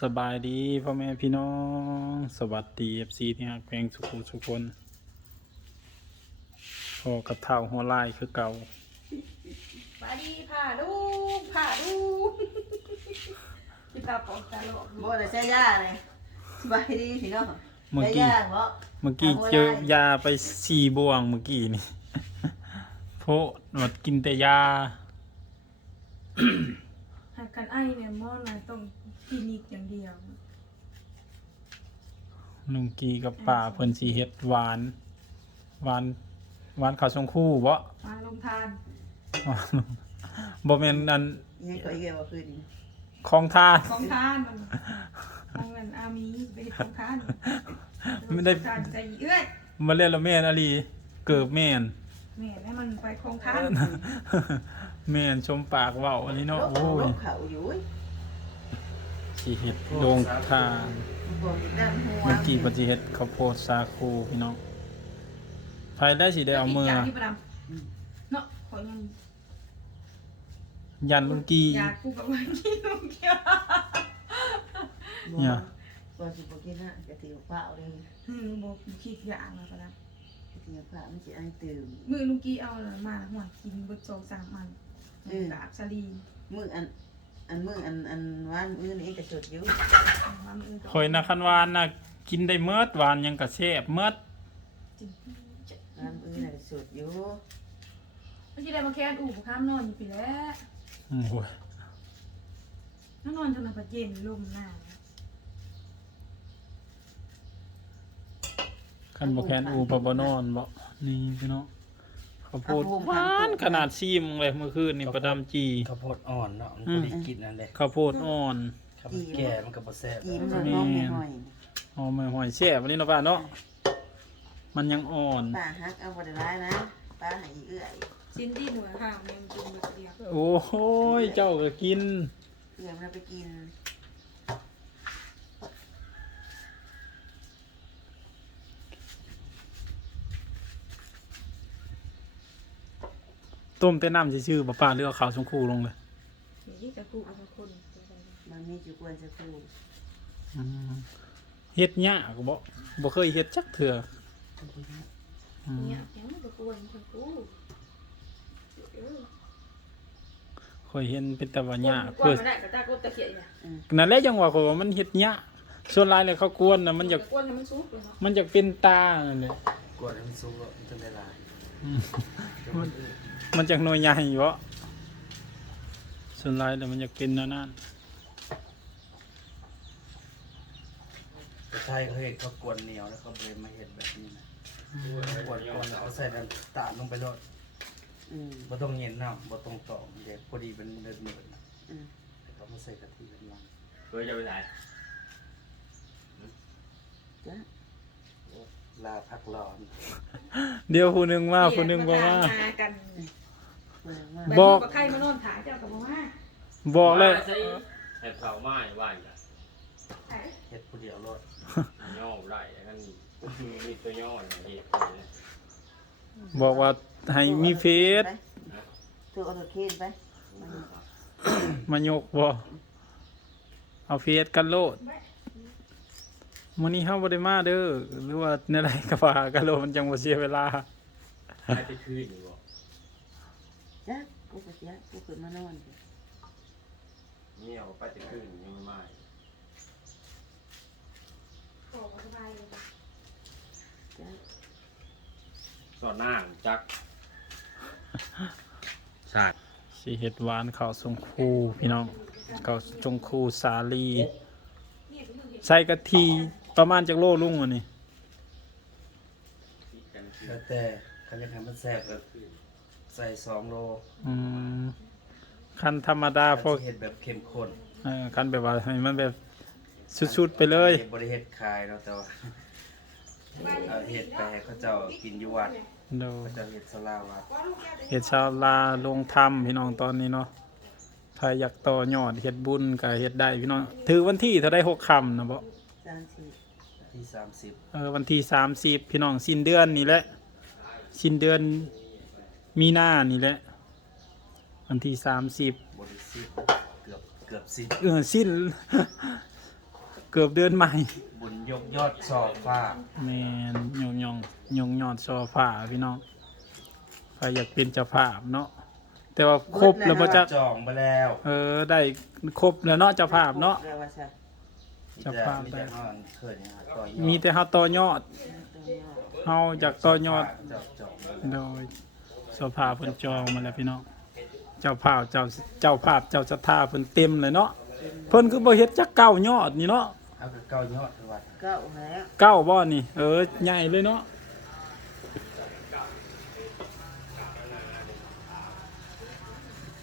สบายดีพ่อแม่พี่น้อง สวัสดีเอฟซีที่ฮักเพลงสุขุสุคนพอกับเท่าหัวลายคือเก่ามาดีผ่าลูกผ่าลูกพี่ตาปอกตาหลอกบ่ได้ใช้ยาเลยสบายดีพี่น้องเมื่อใช้กี้ยาบ่เมื่อกี้เจอยาไปสี่บวงเมื่อกี้นี่ โพะหนวดกินแต่ยา หากกันไอ้เนี่ยหมอนะต้องค ลินิกอย่างเดียว ลุงกีกับป่าเพิ่นสีเฮ็ดหวาน หวาน หวานข้าวชงคู่บ่มาลงทานบ่แม่นอันยังก็อีกแล้วว่าคืนนี้ของทาน ของทานมันมันเงินอามีไปเฮ็ดของทานไม่ได้ทานใจเอื้อยมาเล่นและแม่นอลีเกิบแม่น แม่ให้มันไปของทานแม่นชมปากเว้าอันนี้เนาะลโอ้ยบเขาอยู่เว้ย สิเฮ็ดโดงทานบ่อีกด้านหัวเมื่อกี้เพิ่นสิเฮ็ดข้าวโพดสาคูพี่น้องไผได้สิได้เอามือจากที่ประดำเนาะขอยังยันลุงกีอยากกูกับวันกี้ลุงเกียวบ่เนี่ยบ่สิบ่กินนะกะทิเปล่าเลยอืมบอกคิดอย่างแล้วประดำกะทิเปล่ามันสิไอตื่มมือลุงกี้เอาน่ะมาหัวกินเบิดสองสามอันอืมกาบสลีมื้ออัน อันมื้ออันอันวันมื้อนี้ก็สดอยู่มามือข่อยนะคันหวานน่ะกินได้เมิดหวานหยังก็แซ่บเมิดจริงวันมื้อน่ะสดอยู่เมื่อกี้ได้มาแค่อู่ข้ามนอนอยู่ปีแล้วโอ้ยนอนทำไมประเย็นลมหนาวคันบ่แคนอูปะบ่นอนบ่นี่พี่น้อง ข้าวโพดหวานขนาดซีมเลยเมื่อคืนนี่ประดำจี ข้าวโพดอ่อนเนาะมันอืก็มได้กินนั่นแหละข้าวโพดอ่อนข้าวมันแก่มันก็บ่แซ่บกินมันน้องไม่ห้อยหอมหอยแซ่บอันนี้เนาะป้าเนาะมันยังอ่อนป้าฮักเอาบ่ได้ร้ายนะป้าให้อีเอื้อยชิ้นที่หนูห่างมันกินแบบเดียวโอ้โหยเจ้าก็กินเอื้อยมันเอาไปกิน ต้มแต่น้ำซื่อๆบ่ป้าหรือเอาข้าวชงคู่ลงเลยนี่จะกูเอาคนมันมีจุกวนจะคู่อืมเฮ็ดยากบ่บ่เคยเฮ็ดจักเทื่ออืมเนี่ยยังไม่จะกวนคนกูข่อยเห็นเป็นแต่ว่ายากกวเพื่นอมาได้กับตากบตะเขียนเนี่ยนั่นแหละจังว่าข่อยว่ามันเฮ็ดยากส่วนหลายแล้วเขากวนน่ะมันอยากกวนให้มันสูงเลยเนาะมันอยากเป็นตานั่นแหละกวดให้มันสุกแล้วมันจะได้หลายอื มมันมันจากหน่วยใหญ่บ่ส่วนหลายแล้วมันอยากเป็นแนวนั้นแต่ไทยเขาเฮ็ดเขากวนเหนียวแล้วเขาบ่เลยมาเฮ็ดแบบนี้นะกวนก่อนแล้วเอาใส่น้ำตาลลงไปโลดอืมบ่ต้องเย็นน้ำบ่ต้องตอกเด็กพอดีเป็นเดือดเหมือนอืมเขามาใส่กะทิกำลังเคยจะไปไหนจ้ะ ลาพักร้อนเดี๋ยวผู้หนึงมาผู้หนึงบ่มาหากันเบิ่งว่าบอกใครมานอนถ่ายเจ้ากับบ่มาบอกเลยใช้แอบเผาไม้ว่าอย่างเฮ็ดผู้เดียวโลดย่อได้กันมีตัวย่ออย่างนี้บอกว่าให้มีเฟซไปเธอเอารถเคนไปมันมายกบ่เอาเฟซกันโลด มื้อนี้เฮาบ่ได้มาเด้อหรือว่าแนวใดก็ว่ากันโลดมันจังบ่เสียเวลาให้ไปคืนอยู่บ่จ้ะกูก็เสียกูขึ้นมานอนสิเงี้ยวไปจะคืนยังไม่บอกสบายเลยจ้ะสอดหน้าจักชาติสิเฮ็ดหวานข้าวสงคูพี่น้องข้าวจงคูสาลีใส่กะทิ ประมาณจักโลลุงอันนี้กันคืแล้วแต่คันอยากให้มันแซ่บก็ใส่สองโลอืมคันธรรมดาพวกเฮ็ดแบบเข้มข้นเออคันแบบว่าให้มันแบบสุดๆไปเลยฮ็ดบ่ได้เฮ็ดขายเนาะแต่ว่าเอาเฮ็ดไปให้เขาเจ้ากินอยู่วัดโดเขาเจ้าเฮ็ดสลาวัดเฮ็ดชาวลาลงธรรมพี่น้องตอนนี้เนาะถ้าอยากต่อยอดเฮ็ดบุญก็เฮ็ดได้พี่น้องถือวันที่เท่าได้หกค่ำนะบ่สามสี่ ที่สามสิบเออวันที่30พี่น้องสิ้นเดือนนี่แหละสิ้นเดือนมีนานี่แหละ วันที่30บริสิบเกือบเกือบสิบเออสิ้น เกือบเดือนใหม่บุญยกยอดสอบฟ้าแมนยงยงยงยอดโซฟาพี่น้องใครอยากเป็นเจ้าภาพเนาะแต่ว่าครบแล้วบ่จะจองไปแล้ว เออได้ครบแล้วเนาะเจ้าภาพเนาะเรียกว่าใช่ จะพาไปมีแต่ห้องเคยนะครับต่อยอดมีแต่เฮาต่อยอดเฮาจากต่อยอดจองจองโดยโซฟาเพิ่นจองมาแล้วพี่น้องเจ้าภาพเจ้าเจ้าภาพเจ้าศรัทธาเพิ่นเต็มเลยเนาะเพิ่นคือบ่เฮ็ดจักเก้ายอดนี่เนาะเอาคือเก้ายอดคือวัดเก้าแล้วเก้าบ่นี่ เออใหญ่เลยเนาะ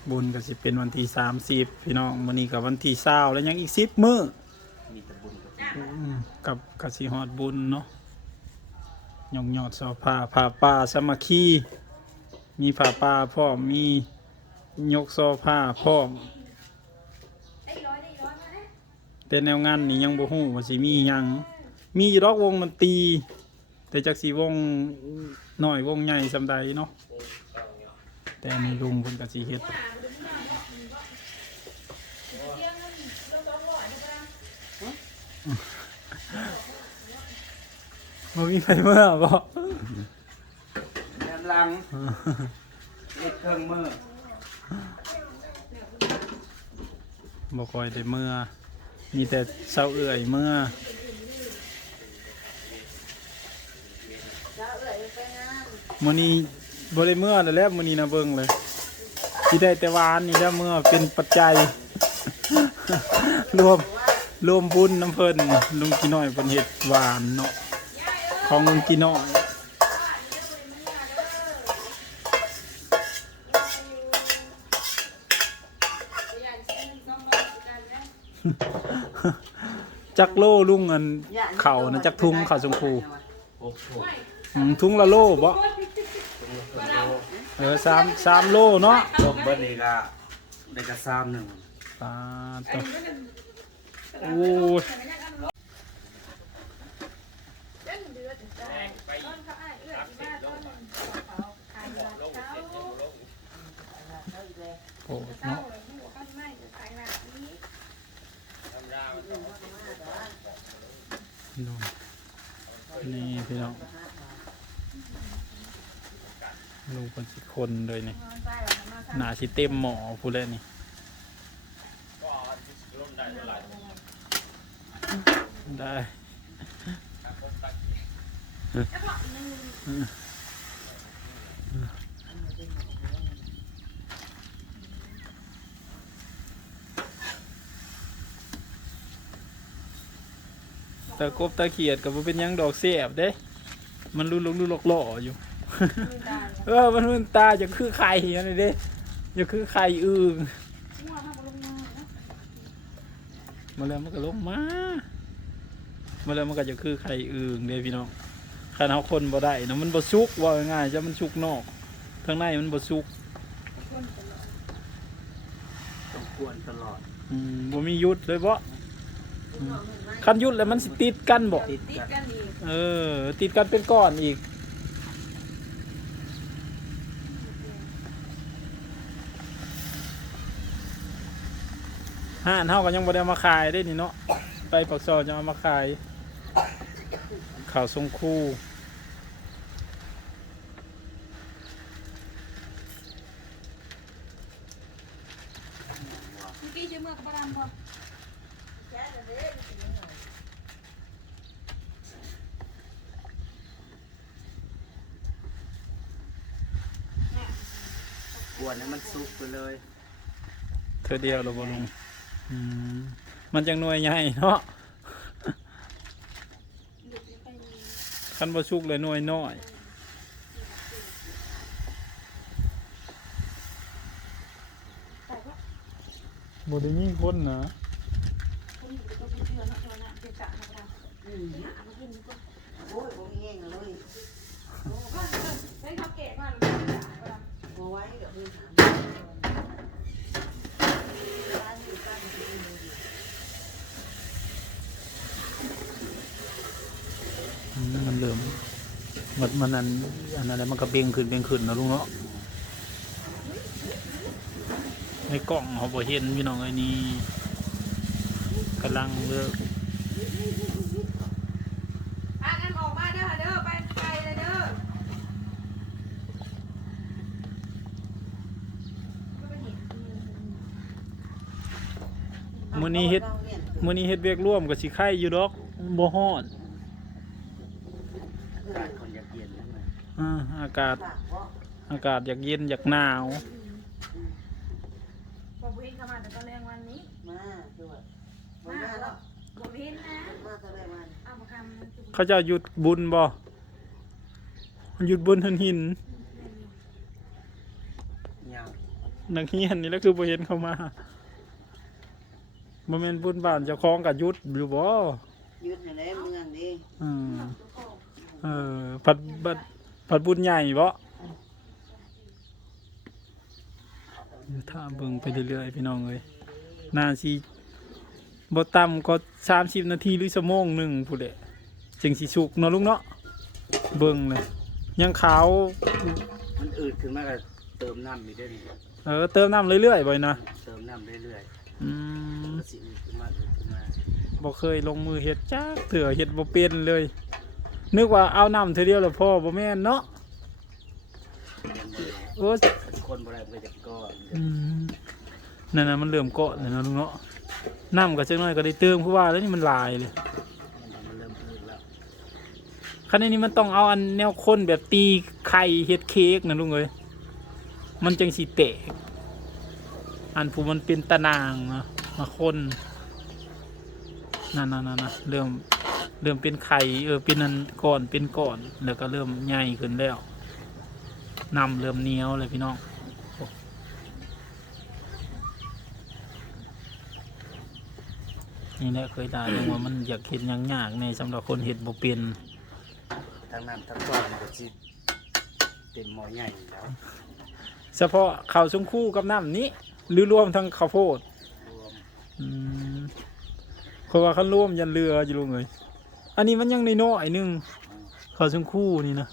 บุญก็สิเป็นวันที่30พี่น้องมื้อนี้ก็วันที่20แล้วยังอีก10มื้อ มีแต่บุญกับ อืม กับกสิฮอดบุญเนาะยองยอดสอผ้าผ้าป่าสามัคคีมีผ้าป่าพร้อมมียกโซผ้าพร้อมได้ร้อยได้ร้อยมานแต่แนวงานนี่ยังบ่ฮู้ว่าสิมีหยัง มีอยู่ดอกวงดนตรีแต่จักสิวงน้อยวงใหญ่ซำใดเนาะแต่ในลุงเพิ่นก็สิเฮ็ดอ บ่บ่มีไฟเมื่อบ่แนมหลังเอ็ดเครื่องมือบ่ค่อยได้เมื่อ มีแต่เศร้าเอื่อยเมื่อเจ้าเอ๋ยไปงานมื้อนี้บ่ได้เมื่อแล้วแหละมื้อนี้นะเบิ่งเลยสิได้แต่หวานนี่แหล้วเมื่อเป็นปัจจัย รวมรวมบุญน้ำเพิ่นลุงกี่น้อยเพิ่นเฮ็ดหวานเนาะ ของลุงกี่น้อยอย่างเช่นต้องร้อยกันนะจักโลลุงอันเขานะจักทุงเขาสงคูโอ้โหอืมทุงละโลบ่เออสามสามโลเนาะจบเบิดนี่ก็ได้กระซ้ำหนึ่งปาอันตวนี้ก็เป็นโอ้ย เล่นเดือดจ้าต้นเขาอ้ายเอื้อที่บ้านต้นเขาขายยาเช้าโอ้เช้าเนาะเลยหัวข้าวไม่จะขายแบบนี้นี่พี่น้องลุงเพิ่นสิคนเลยนี่นอนใต้หลังมาหนาสิเต็มหมอพูดเลยนี่ก็ร่มได้เท่าไหร่ ได้ ตะกบตะเขียดกับเป็นยังดอกเสียบเด้ มันลุลุลุลกหล่ออยู่ เออ มันมันตาจะคือไข่อันนี้เด้จะคือไข่อึ่งหัวข้าวลงมานมาแล้วมันก็ลงมา มาแล้วมันก็จะคือไข่อึ่งเด้พี่น้อง คันเอาคนบ่ได้เนาะมันบ่สุกว่าง่ายๆจะมันสุกนอกข้างในมันบ่สุกต้องกวนตลอดอืมบ่มีหยุดเลยบ่อืมคันหยุดแล้วมันสิติดกันบ่ติดติดกันกันอีกเออ ติดกันเป็นก้อนอีกห้านเฮาก็ยังบ่ได้เอามาขายได้นี่เนาะไปปักซอยจะเอามาขายข่าวทรงคู่ เมื่อกี้ชื่อเมื่อกระดำพอ ก วนให้มันสุกไปเลยเธอเดียวเราบ่ลงอืมมันจังหน่วยใหญ่เนาะหลุดไปคันบ่สุกเลยหน่วยน้อยแต่ว่าบ่ได้มีคนนะคนอยู่ตรงนี้เชื่อเนาะเชื่อนะเชื่อกะกระดำอืมหามากินก็โอ้ยบ่มีเองเลย มันมันอันอันนั้นแหละมันก็เบ่งขึ้นเบ่งขึ้นนะลุงเนาะในกล่องเขาบ่เห็นพี่น้องไอ้นี่กำลังเลิกอะงั้นออกมาเด้อเด้อไปไปเลยเด้อไม่เป็นเห็นมื้อนี้เฮ็ดมื้อนี้เฮ็ดเวียกร่วมกับสิไข่อยู่ดอกบ่ฮ้อน อ่าอากาศปากเพราะอากาศอยากเย็นอยากหนาวบอกเห็นเข้ามาแต่ตอนแรกวันนี้มาด้วยมามามาแล้แล้ววบอกเห็นนะมาตอนแรกวันเอามาคำมันจะเขาเจะหยุดบุญบ่หยุดบุญหินหิน ยาวนักเฮียนนี่แหล้วคือบ่เห็นเขามาบ่แม่นบุญบ้านเจ้าของก็หยุดอยู่บ่ยุดในแหละเมืองนี่อืมเออผัดบัด ผัดบุญใหญ่บ่เดี๋ยวถ้าเบิ่งไปเรื่อยๆพี่น้องเอ้ยน่าสิบ่ต่ำก็30นาทีหรือชั่วโมงหนึงพู้นแหละจึงสิสุกเนาะลุงเนาะเบิ่งเลยยังขาวมันอืดขึ้นมาก็เติมน้ำอีกได้นี่เออเติมน้ำเรื่อยๆบ่อยนะเติมน้ำเรื่อยอืมๆก็สิอืดขึ้นมาอืดขึ้นมาบ่เคยลงมือเฮ็ดจักเถื่อเฮ็ดบ่เป็นเลย นึกว่าเอาน้ำเทื่อเดียวแล้วพอบ่แม่นเนาะเย็นบ่ได้โอ้คนบ่ได้มันก็จะก้อนอืมนั่นน่ะมันเริ่มเกาะแล้วนะลุงเนาะน้ำก็จักหน่อยก็ได้เติมเพราะว่าแล้วนี่มันหลายเลยมันเริ่มอืดแล้วคันนี้มันต้องเอาอันแนวข้นแบบตีไข่เฮ็ดเค้กนะลุงเอ้ยมันจังสิแตกอันผู้มันเป็นตะนางนะมาคนนั่นๆๆๆเริ่ม เริ่มเป็นไข่เออเป็นอันก้อนเป็นก้อนแล้วก็เริ่มใหญ่ขึ้นแล้วน้ำเริ่มเหนียวเลยพี่น้องโอ้นี่แหละเคยได้ลงว่ามันอยากเห็นยังยากในสำหรับคนเห็ดบ่เป็นทั้งน้ำทั้งก้อนมันก็สิเต็มหม้อใหญ่อยู่แล้วเฉพาะข้าวชมคู่กับน้ำนี้ หรือรวมทั้งข้าวโพดรวมอืมเพราะว่าเขารวมยันเรืออยู่ลุงเลย อันนี้มันยังในน้อยๆหนึงข้าวชมคู่นี่นะ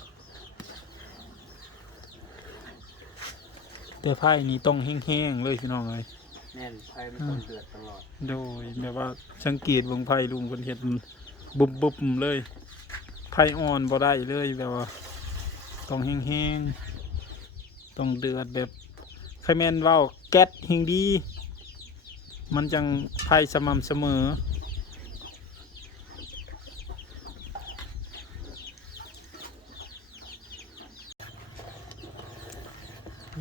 แต่ไพ่นี่ต้องแห้งๆเลยพี่น้องเลยแน่นไฟมันต้องเดือดตลอด โดยแบบว่าสังเกตเบงไพ่ลุงคนเห็ดบุบบุบๆเลยไพ่อ่อนบ่ได้เลยแบบว่า ต้องแห้งๆต้องเดือดแบบใครแมนเว่าแก๊สหิงดี มันจังไพ่สม่ำเสมอ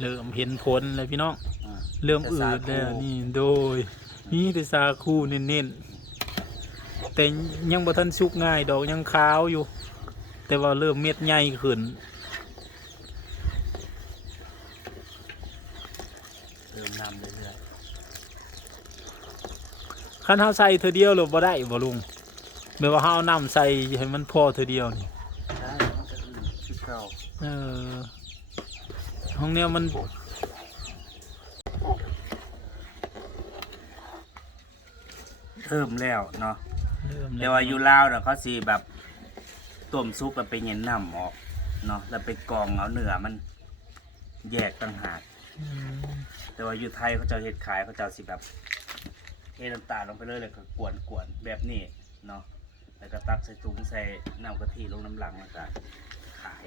เริ่มเห็นผลเลยพี่น้องอ่า เริ่มอืดแล้วนี่โดยนี่แต่สาคูเน้นๆแต่ยังบ่ทันสุกง่ายดอกยังขาวอยู่ แต่ว่าเริ่มเม็ดใหญ่ขึ้นเติมน้ำเรื่อยคันเฮาใส่เธอเดียวหรือบ่ได้บ่ลุงแบบว่าเฮาเอาน้ำใส่ให้มันพอเธอเดียวนี่ๆได้มันก็อืดคือเก่าเออ ห้องเนี้ยมันเริ่มแล้วเนาะเริ่มแต่ว่าอยู่ลาวเนาะเขาสิแบบต้มซุปแล้วไปเย็นน้ำออกเนาะแล้วไปกรองเอาเนื้อมันแยกต่างหาก อืมแต่ว่าอยู่ไทยเขาเจะเฮ็ดขายเขาเจะสิแบบเทน้ำตาลลงไปเลยแล้วก็กวนกวนๆแบบนี้เนาะแล้วก็ตักใส่ถุงใส่น้ำกะทิลงน้ำหลังแล้วก็ขาย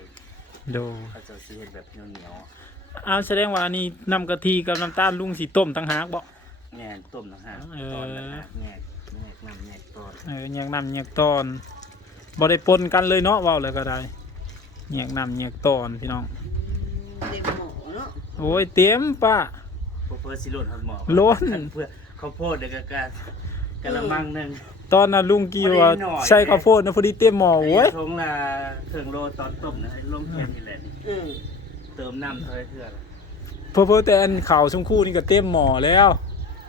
โดเขาเจะสิเฮ็ดแบบเหนียวเอาแสดงว่าอันนี้น้ำกะทิกับน้ำตาลลุงสิต้มต่างหากบ่ๆแง่ต้มต่างหากเออตอนต่างหากแง่แง่น้ำแง่ตอนเออแยกน้ำแยกตอนบ่ได้ปนกันเลยเนาะเว้าเลยก็ได้แยกน้ำแยกตอนพี่น้องเต็มหม้อเนาะโอ้ยเต็มป้าเพื่อเพื่อสิโลนทอดหมอโล้น เพื่อข้าวโพดเด็กกะกะละมังหนึง ตอนนั้นลุงกี้ว่าบ่ได้หน่อยใส่ข้าวโพดนะพอดีเต็มหม้อโอ้ยไทงละถึงโลตอนต้มนะไอ้ลงเค็มนี่แหละนี่เออเติมน้ำเท่าไรเท่าละเพอเพอแต่อันข่าวชมคู่นี่ก็เต็มหม้อแล้ว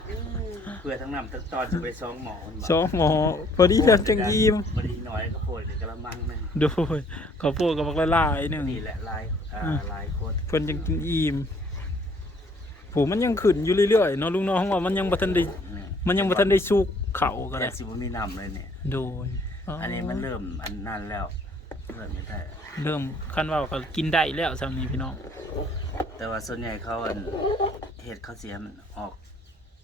อืมเพื่อทั้งน้ำทั้งตอนจะไปสองหมอมันบกสองหม้อพอดีเพิ่นจังยิ้มพอดีหน่อยข้าวโพดเด็กกะละมังหนึงโดยข้าวโพดกับบักละลายหนึงนี่แหละลายอ่าอืมลายโคตรเพิ่นจังกินอิ่มผูมันยังขึ้นอยู่เรื่อยๆเนาะลุงน้องว่ามันยังบ่ทันได้นี่มันยังบ่ทันได้สุก เขาก็แต่ได้สิบ่มีน้ำเลยเนี่ย โดยอันนี้มันเริ่มอันนั้นแล้ว เริ่มไม่ได้ เริ่มคันว่าก็กินได้แล้วซำนี้พี่น้องแต่ว่าส่วนใหญ่เขาอันเห็ดเขาเสียมันออก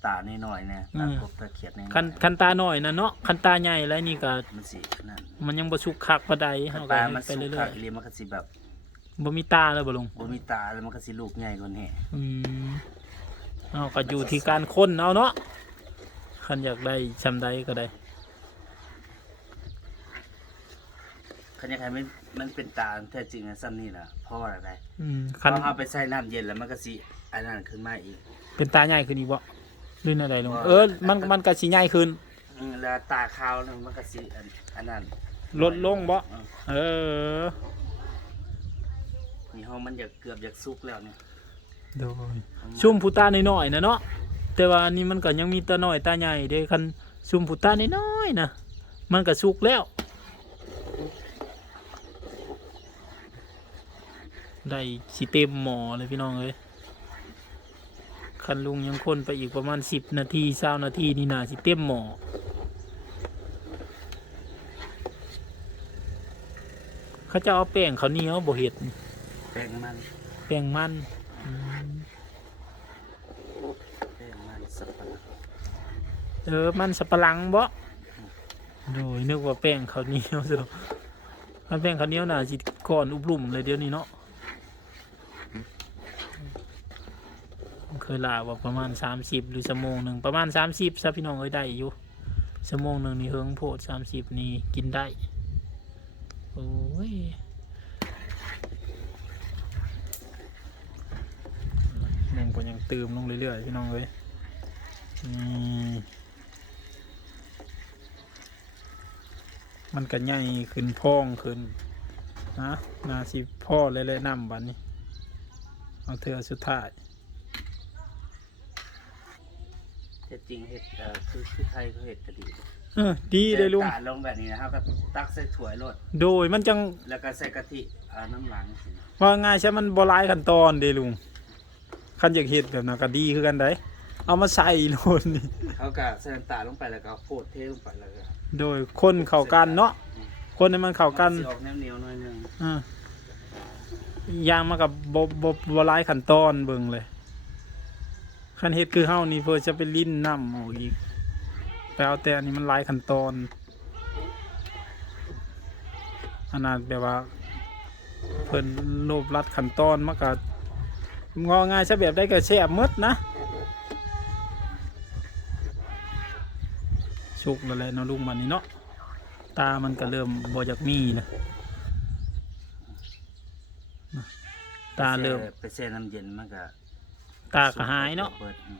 ตาน้อยๆเนี่ยอืตามกบตาเขียดน้อยๆคันคันตาน้อยนะเนาะคันตาใหญ่แล้วนี่ก็มันสิขนาดมันยังบ่สุกคักปานใดคัเฮานก็ตาให้มันไปสุกเรื่คัอกยอีหลีมันก็สิแบบๆบ่มีตาเลยบ่ลุงบ่มีตาแล้วมันก็สิลูกใหญ่กว่านี้อืมเอาก็อยู่ที่การค้นเอาเนาะ คันอยากได้ชำใดก็ได้คันอยากให้มันมันเป็นตาแท้จริงนะซ้ำนี่ล่ะเพราะว่าอะไรอืมพคันอเฮาไปใส่น้ำเย็นแล้วมันก็สิอันนั้นขึ้นมาอีก เป็นตาใหญ่ขึ้นอีกบ่หรืออะไรลุงว่าเออมันมันก็สิใหญ่ขึ้นอืมแล้วตาขาวนั่นมันก็สิอันอันนั้นลดลงบ่อืมเออนี่เฮามันอยากเกือบอยากสุกแล้วเนี่ยโดยซุ่มผู้ตาน้อยๆนะเนาะ แต่ว่าอันนี้มันก็ยังมีตาน้อยตาใหญ่เด้คันซุ่มผู้ตาน้อยๆนะมันก็สุกแล้ว ได้สิเต็มหมอเลยพี่น้องเอ้ยคันลุงยังคนไปอีกประมาณสิบนาทีเศร้านาทีนี่นาสิเต็มหมอเขาจะเอาแป้งเขาวเหนียวบ่เห็ดแป้งมันแป้งมันอืม แป้งมันสับปะรด เออมันสับปะหลังบ่โดยนึกว่าแป้งเขาวเหนียวซะดอกถ้าแป้งเขาวเหนียวน่าสิก่อนอุบลุ่มเลยเดี๋ยวนี้เนาะเคยลาว่าประมาณสามสิบหรือชั่วโมงหนึ่งประมาณสามสิบซะพี่น้องเอ้ยได้อยู่ชั่วโมงหนึ่งนี่เฮิงโพดสามสิบนี่กินได้ โอ้ยลงก็ยังเติมลงเรื่อยๆพี่น้องเอ้ยนี่มั นก็ใหญ่ขึ้นพ้องขึ้นนะนาสิพ่อเลยเลยๆน้ำบัดนี้ เอาเธอสุดท้ายแต่จริงเห็ดเอ่อคือคือไทยเขาเห็ดก็ดีเออดีเลยลุงตาลงแบบนี้นะครับก็ตักใส่ถ้วยรดโดยมันจังแล้วก็ใส่กะทิเอาน้ำหลังสินะว่าง่ายใช่มันบหลายขั้นตอนเด้ลุงขั้นอยากเห็ดแบบนั้นก็ดีคือกันได้ เอามาใส่โลดนี่เขาก็ใส่น้ำตาลลงไปแล้วก็เอาโพดเทลงไปแล้วก็โดยคนเข้ากันเนาะคนให้มันเข้ากันมัสิออกเหนียวๆหน่อยหนึงอ่าอย่างมากับบบบบหลายขั้นตอนเบิ่งเลยขั้นเฮ็ดคือเฮานี่เพื่อจะไปลิ้นน้ำเอาอีกแต่เอาแต่อันนี้มันหลายขั้นตอนอันนั้นแบบว่า เพิ่นโลบรัดขั้นตอนมากกงอง่ายซะแบบได้ก็แซ่บหมดนะ สุกแล้วแหละเนาะลุงมันนี้เนาะตามันก็เริ่มบ่อยากมีแล้วตาเริ่ม ไปแช่น้ำเย็นมันก็ตาก็หายเนาะเปิดอืม